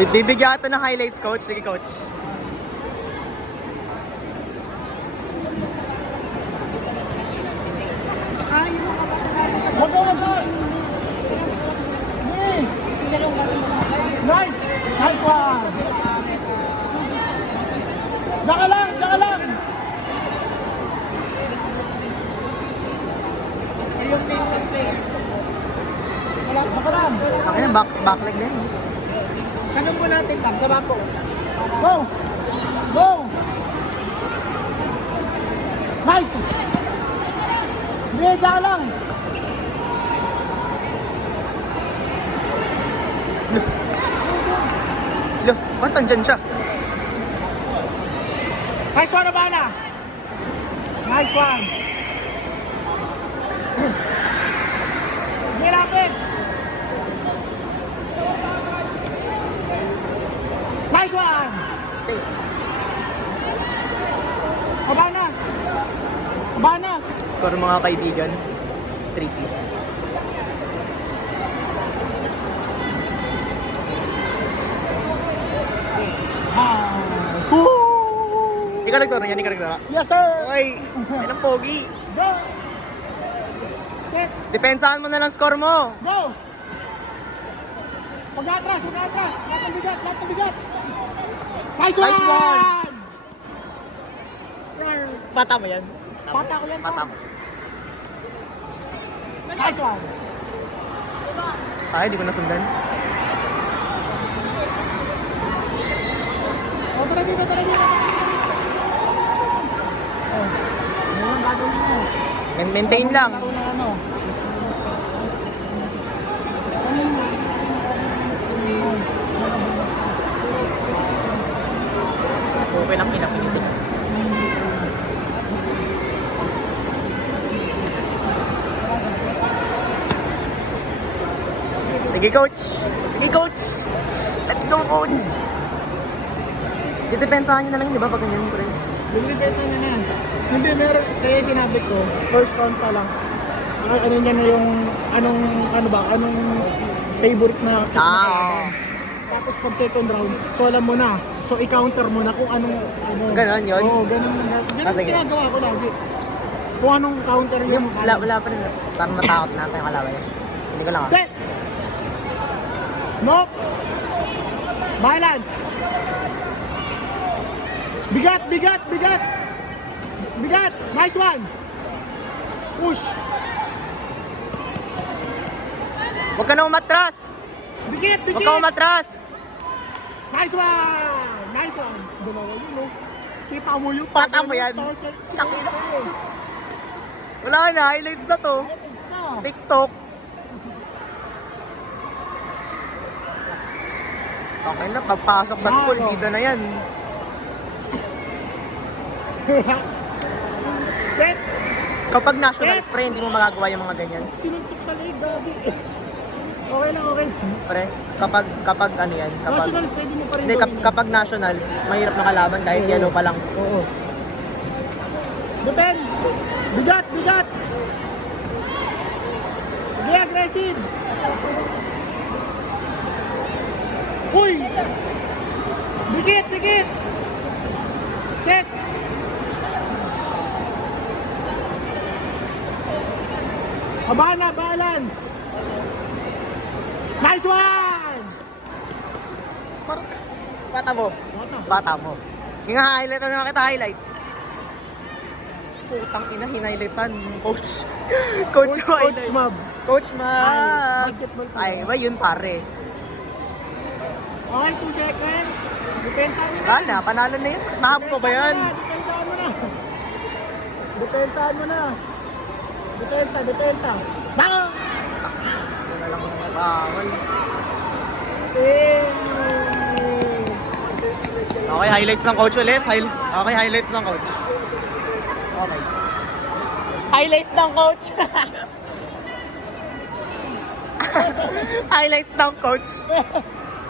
Bibigyan ito ng highlights, coach. Sige, coach. Huwag ka masas! Nice! Nice one! Daka lang! Daka lang! Daka lang! Okay, backleg na yun. Tanong po natin, Tam, sa bako. Go! Go! Nice! Hindi, daka lang! Lo, ba't andyan siya? Nice one, Abana! Nice one! Hindi lapit! Nice one! Abana! Abana! Score mga kaibigan. 3-0. Nice! Ikaw nagturo yan, ikaw nagturo. Yes, sir! Okay, ay ng pogi. Go! Check! Depensahan mo na lang score mo. Go! Pag-atras! Pag-atras! Lahat ng bigat! Lahat ng bigat! Nice one! Nice one! Bata mo yan. Bata ko yan, Bata Tom. mo. Nice one! Sayang, di ko nasundan. O, tara dito, tara dito! Oh, ano yung gagawin mo? Maintain lang. Laro ng ano? Okay lang pinapinitin. Sige, coach. Sige, coach. Let's go, coach. Didepensahan nyo na lang yun, di ba? Pag ganyan, pre. Bigyan niya na. Hindi, meron. Kaya sinabi ko, first round pa lang. Ano niya na yung, anong favorite na kick na kalaban. Tapos pag second round, so alam mo na. So i-counter mo na kung anong, Ganon yun? Oo, ganun. Ganun Sige. ginagawa ko lagi. Kung anong counter Hindi, yung wala pa rin. Parang natakot na tayo kalaban yan. Hindi ko lang. Set! Nope! Balance! Bigat, bigat, bigat! Bigat! Nice one! Push! Huwag ka na umatras! Dikit, Huwag dikit! ka umatras! Nice one! Nice one! Dalawa yun, no? Kita mo yung Pata mo yan. Wala na, highlights na to. TikTok. Okay na, pagpasok sa school, bida na yan. Set! Kapag national spray, hindi mo magagawa yung mga ganyan. Sinuntok sa leg, gabi. Okay lang, okay. Pre, kapag ano yan, National, pwede mo pa rin hindi, gawin yan. kapag nationals, mahirap na kalaban kahit Oo. yellow pa lang. Oo. Depend! Bigat, bigat! Sige, aggressive! Uy! Dikit, dikit! Check! Habana, balance! Nice one! Parang, bata mo. Bata mo. Yung highlight, ano kita highlights? Putang ina, hinighlightan. Coach. Coach mo, Coach Mab. Coach Ay, Mab. basketball pa. Ay, ba yun pare? Okay, 2 seconds. Depensa mo na. Kala, panalo na yun. Nahabol mo ba yan? Depensahan mo na. Depensahan mo na. Depensa, depensa. Bang! Ito na lang mga bawal. Eh! Okay, highlights ng coach ulit. Okay, highlights ng coach. Okay. Highlights ng coach. Highlights ng coach.